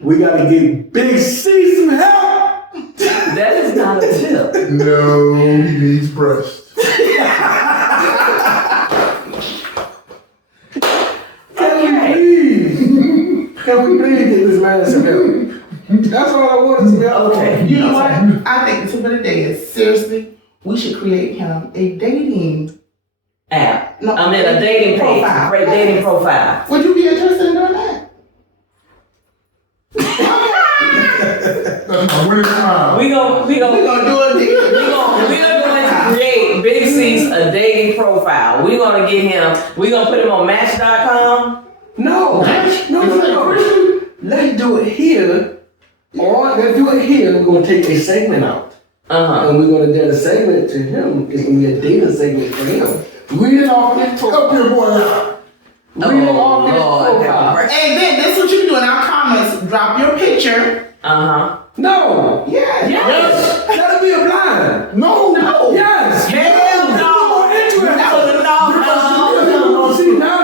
We got to get Big C some help. that is not a tip. No, he needs breast. Can we please get this man some help? That's all I wanted to help. Okay. You know what? I think the tip of the day is seriously, we should create him a dating. App. No, I mean a dating page. profile. Great dating profile. Would you be interested in doing that? That's my winning time. We gonna We're gonna do it. we're going to create Big C's a dating profile. We're gonna get him. We're gonna put him on Match.com. No. Let's do it here. Or let's do it here. We're going to take a segment out. And we're going to dedicate a segment to him. It's going to be a dating segment for him. Read it off his Help profile. your boy out. Read it off his Lord, profile. Hey, Ben, this is what you do in our comments. Drop your picture. No. Yeah. Yes. That'll be a blind. No. Yes. Hell no. See, now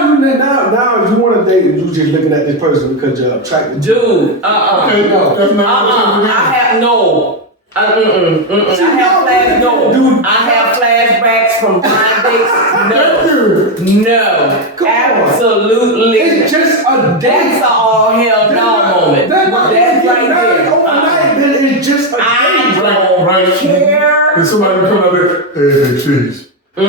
you want to date, you just looking at this person because you're attracted. Dude. Okay, no, that's not. I have no. I have flashbacks from blind dates. No. Come on. Absolutely. It's just a date. That's an all hell no moment. That's right there. Overnight, then it's just a I date. don't care. And somebody come out there, hey, big cheese. No.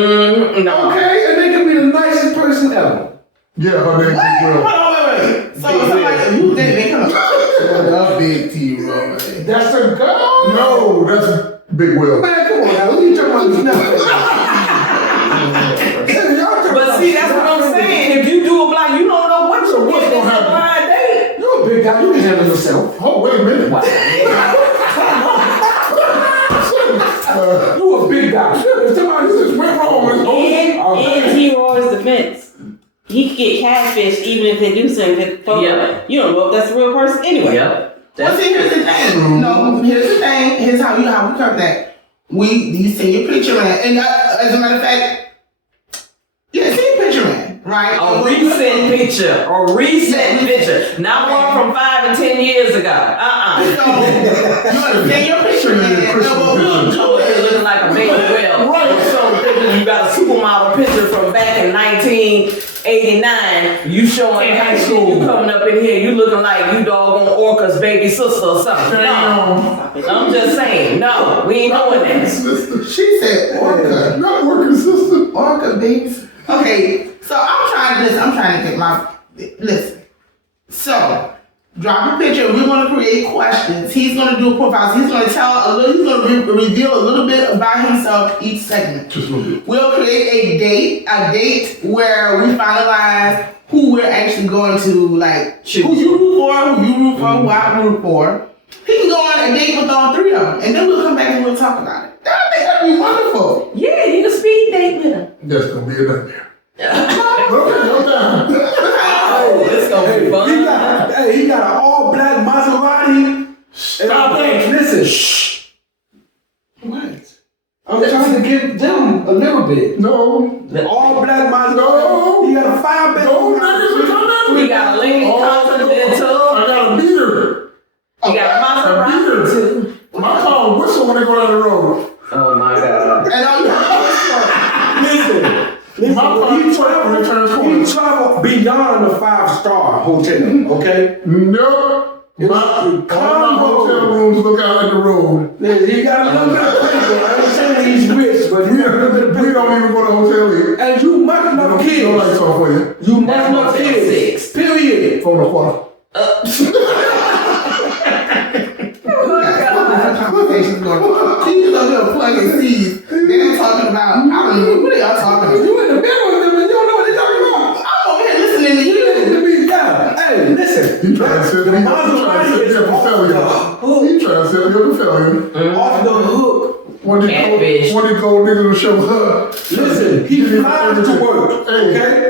Okay, and they can be the nicest person ever. Yeah, her name is Hold Will. on, wait. So somebody, who they come up? What up, Big T, bro? That's a girl? No, that's Big Will. Man, come on now. What are you talking about? But see, that's what I'm saying. If you do a blind, you don't know what So you're what's getting gonna in a happen? blind date. You're a big guy. You can handle yourself. Oh, wait a minute. You a big guy. If somebody just went wrong with in T-Roy's defense, he could get catfish even if they do something with the photo. Yeah. You don't know if that's a real person anyway. Yep. Well, see, here's the thing. No, here's the thing. Here's how we cover that. You send your picture in, and as a matter of fact, send your picture in, right? A recent picture. Not one from 5 and 10 years ago. So, you want to send your picture in. No, but we'll do it. Looking like a baby whale. Right. So pictures, you got a supermodel picture from back in 1989. You showing high school. You coming up in here. You looking like you doggone Orca's baby sister or something. No. I'm just saying. No, we ain't doing that. Sister. She said, Orca. Not working sister. Orca, babies. Okay, so I'm trying to get my, listen. So, drop a picture. We're going to create questions. He's going to do a profile. So he's going to reveal a little bit about himself each segment. Just a little bit. We'll create a date where we finalize who we're actually going to, like, who you root for, who I root for. He can go on a date with all three of them, and then we'll come back and we'll talk about it. I think that'd be wonderful. Yeah, you can speed date with her. That's gonna be a nightmare. Okay, no time. Oh, it's gonna be fun. He got an all black Maserati. Stop it. Listen, shh. What? I'm trying to give them a little bit. No. The all black Maserati. No. He got a 5-bedroom. No niggas are coming at me. We got a Lincoln Continental. I got a beater. You got a Maserati too. My car whistle when they go down the road. Oh my God. And all you Listen, My car he turns traveled beyond a 5-star hotel, okay? Nope. It's All condo. my hotel rooms look out at the road. He got a little bit of paper. I ain't saying he's rich, but he got a little bit of We paper. don't even go to hotel here. And you must No know lights kids. off for you. You must That's know Motel kids. 6. Period. Phone a quarter. conversations going on. She's over here plugging seeds. They're talking about, I don't know, what are y'all talking about? You in the middle of them and you don't know what they're talking about. I'm over here listening to you. Hey, listen. He trying to set me up. He trying to set me up for failure. He trying to set me up for failure. Off the hook. Catfish. One of these gold niggas will show her. Listen, he flies to work. Hey, Okay?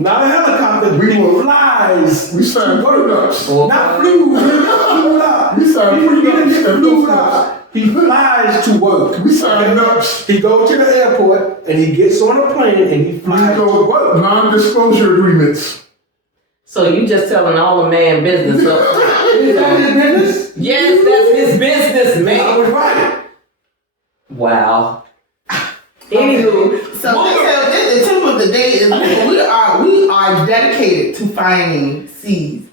Not a helicopter. We He will- flies. we signed prenups. Not flew. Flew out. We signed He didn't prenups get and flew no out. He flies to work. We signed nuts. He goes to the airport and he gets on a plane and he We flies to go work. non-disclosure agreements. So you just telling all the man business up front. Is that his business? Yes, that's his business, I man. was right. Wow. Anywho, So the tip of the day is we are dedicated to finding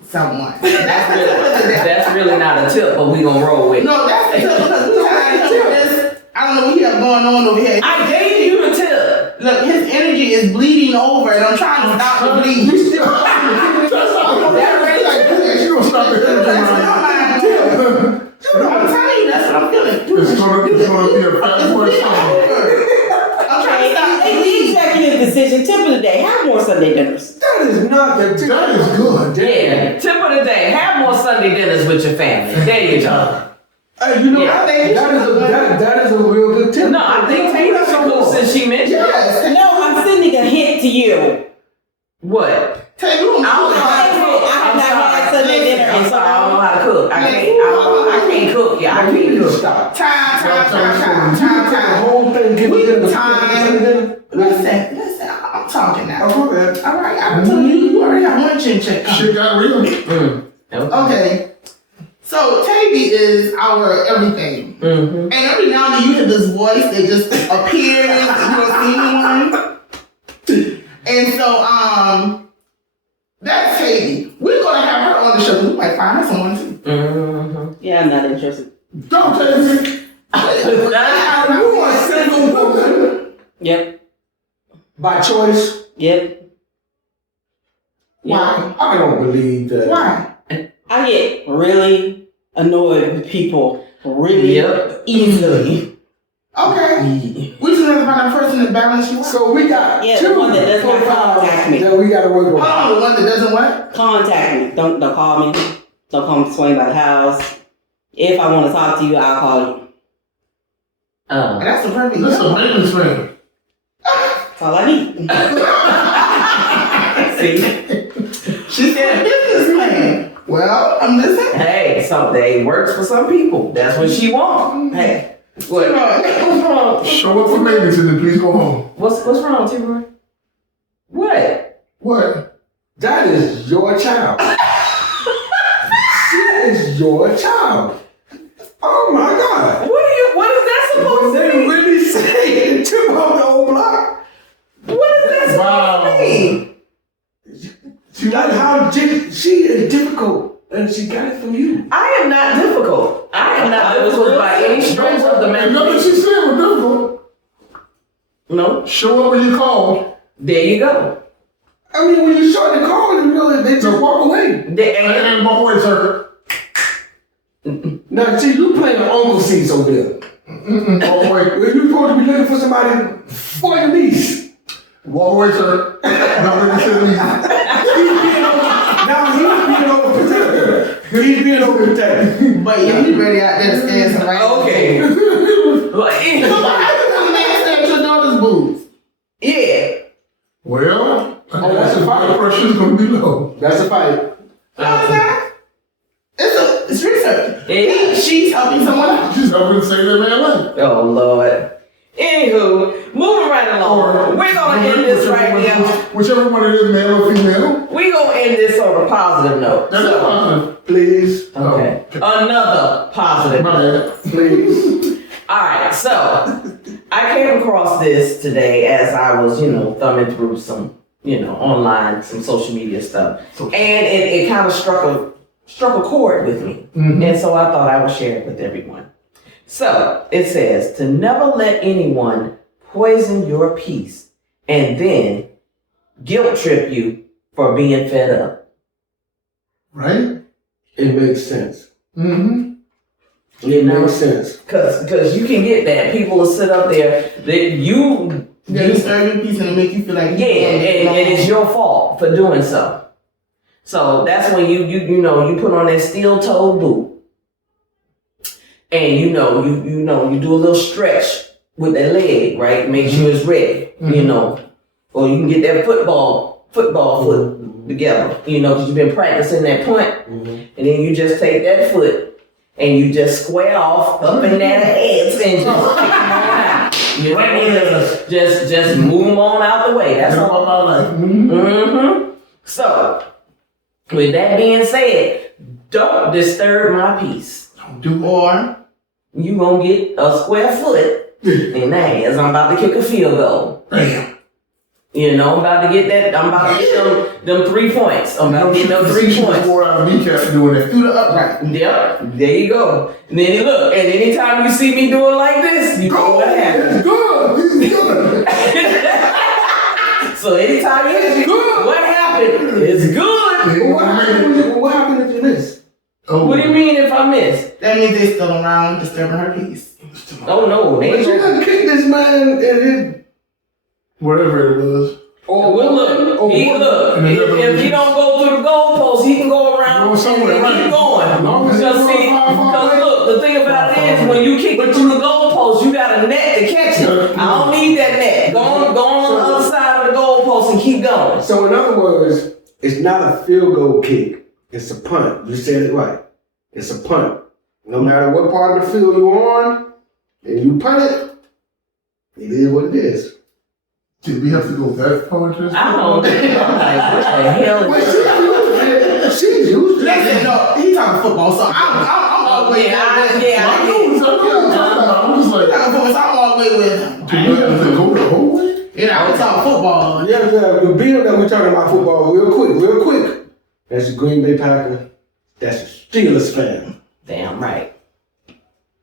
someone. that's really not a tip, but we gonna roll with it. No, that's the tip because we had this. I don't know what he has going on over here. I gave you the tip. Look, his energy is bleeding over, and I'm trying to stop the bleeding. That really like She gonna stop the energy that's what around I'm feeling. I'm telling you, that's what I'm feeling. It's gonna be a fat boy song. I'm trying to stop the Make the bleeding. executive decision. Tip of the day. Have more Sunday dinners. That is not the tip. That is good. Yeah, tip of the day. Have more Sunday dinners with your family. There you go. Hey, you know, Yeah. that is a real good tip. No, I think Taylor's so cool since she mentioned it. Yes. No, I'm sending a hint to you. What? Tell you, I don't know how to cook. I have I'm not had sorry. Sunday dinner I'm in sorry, I don't know so how to cook. I can't cook. Yeah, I can't cook. Stop. time. The whole thing. Give me the Time. Listen, I'm talking now. Oh, my bad. All right, I told you, you already have one chin check. Shit got real. Okay. So Tavy is our everything. Mm-hmm. And every now and then you hear this voice that just appears, you don't see anyone. And so that's Tavy. We're gonna have her on the show. We might find her someone too. Mm-hmm. yeah, I'm not interested. Don't tell me. You are a single woman Yep. by choice. Yep. Why? I don't believe that. Why? I get really annoyed with people really easily. Okay. We just have to find a person that balance you out. So we got Yeah, two the one that does not profiles contact me. that we got to work Hold on. on, the one that doesn't what? Contact me. Don't call me. Don't come swing by the house. If I want to talk to you, I'll call you. Oh. That's the perfect. This is a maintenance man. That's all I need. See? She said business plan. Well, I'm listening. Hey, someday works for some people. That's what she wants. Hey, what? What's wrong? Show up for maintenance and then please go home. What's wrong, T-Roy? What? What? That is your child. She is your child. Oh my God. What is that supposed Was to they mean? really saying tip on the old block? What is that supposed Wow. to mean? She is difficult, and she got it from you. I am not difficult. I am not difficult by any stretch of the Nothing imagination. she said was difficult. No. Show up when you call. There you go. I mean, when you short the call, you know they just walk away. There, and, And my voice hurt. Now, see, you playing Uncle C's over there. Walk away. When you supposed to be looking for somebody for your niece. Walk away, sir. Not really said me. Now he's being overprotective. He's being overprotective. But yeah, you ready out there to stand some right. okay. So what happens when a man stabs your daughter's boobs? Yeah. Well, That's a fight. It's research. Yeah. She's helping someone else. She's helping to save that man's life. Oh, Lord. Anywho, moving right along. We're going to end this right now. Whichever one it is, male or female. We're going to end this on a positive note. That's positive. Please. Okay. Another positive My note. bad. Please. All right, so I came across this today as I was, thumbing through some, online, some social media stuff. And it kind of struck a chord with me. Mm-hmm. And so I thought I would share it with everyone. So it says to never let anyone poison your peace and then guilt trip you for being fed up. Right? It makes sense. Mm-hmm. It makes sense. Cause you can get that. People will sit up there that you disturb your peace and make you feel like and it's your fault for doing so. So that's when you put on that steel-toed boot. And you do a little stretch with that leg, right? Make sure it's ready, or you can get that football foot together, because you've been practicing that punt, and then you just take that foot and you just square off up in that heads and just kick them on out. Just move them on out the way. That's all. My life. Mm-hmm. So, with that being said, don't disturb my peace. Don't do it. Or You gonna get a square foot in the ass. I'm about to kick a field goal. Bam. I'm about to get that. I'm about to get them 3 points. I'm about to get them 3 points. Wore out kneecap doing that. through the upright. Yep, there you go. And then you look, and anytime you see me doing like this, you know what happened. It's good. It's good. So anytime you see Good. what happened, it's good. What happened if you miss? Oh. What do you mean if I miss? That means they still around disturbing her peace. Oh no, they But ain't you gonna. done kicked this man in his. Whatever it was. Well, look, if he don't go through the goalpost, he can go around Go somewhere, and right. keep going. As long as Because he's going far away. look, the thing about it is when you kick it through the goalpost, you got a net to catch it. I don't need that net. Go on the other side of the goalpost and keep going. So in other words, it's not a field goal kick. It's a punt. You said it right. It's a punt. No matter what part of the field you're on, and you punt it, it is what it is. Did we have to go that far into this? I don't know. I'm like, what the hell Wait, is she's used to Listen, no, he talking football, so I'm all the way with him. I know I'm just He like, talking football, so I'm all the way with him. do we have to go the whole way? I'm talking football. Yeah, the beer that we're talking about football real quick. That's the Green Bay Packers. That's the Steelers fan. Damn right.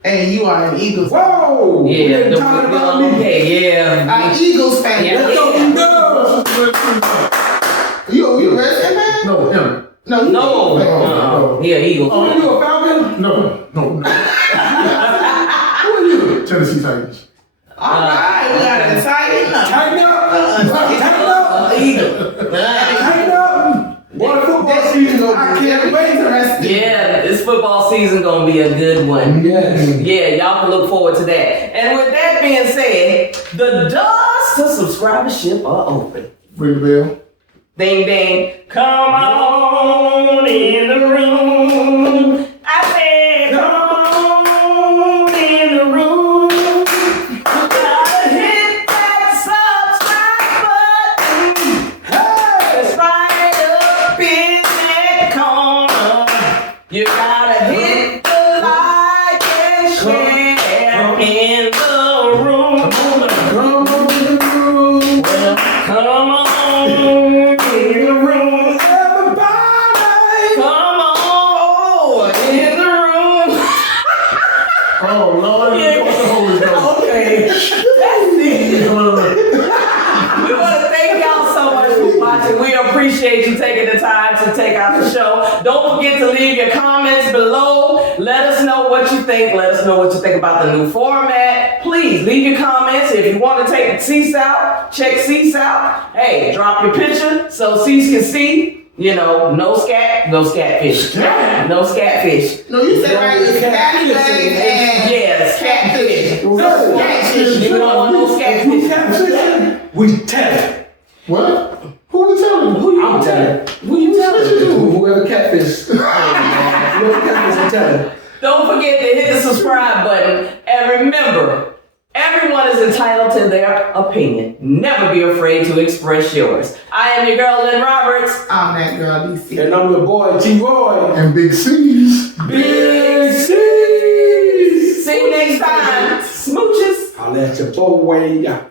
And you are an Eagles fan. Whoa! We Yeah, ain't talking about me. okay, yeah. An Eagles fan. Yeah. Let's go, Eagles! You a Redskins fan? No, him. No, you No, yeah, Eagles. Oh, you a Falcon? No. Who are you? Tennessee Titans. All right, we got an exciting number. Tighten up! Eagles. Tighten up! Boy, football season I can't wait to rest it. Yeah, this football season gonna be a good one. Yes. Yeah, y'all can look forward to that. And with that being said, the doors to subscribership are open. Ring the bell. Ding ding. Come on in the room. I said, come on in the room. You gotta hit that subscribe button. Hey, it's right up in that corner. You gotta hit the like and share in the room. Come on in the room. Well, come on in the room. Everybody! Come on in the room. Oh, Lord. Yeah. What's the Holy Ghost? Okay, that's it. We want to thank y'all so much for watching. We appreciate you taking the time to take out the show. Don't forget to leave your comments below. Let us know what you think. Let us know what you think about the new format. Please leave your comments. If you want to take Cease out, check Cease out. Hey, drop your picture so Cease can see. No scatfish. No scatfish. No, you said right, it's catfish and Yes, catfish. no catfish. You don't want no catfish. We tell it. What? Who we telling? Who you telling? Who you telling? ever be afraid to express yours. I am your girl, Lynn Roberts. I'm that girl, DC. And I'm your boy, T-Roy. And Big C's. Big C. See you next time. Smooches. I'll let your boy.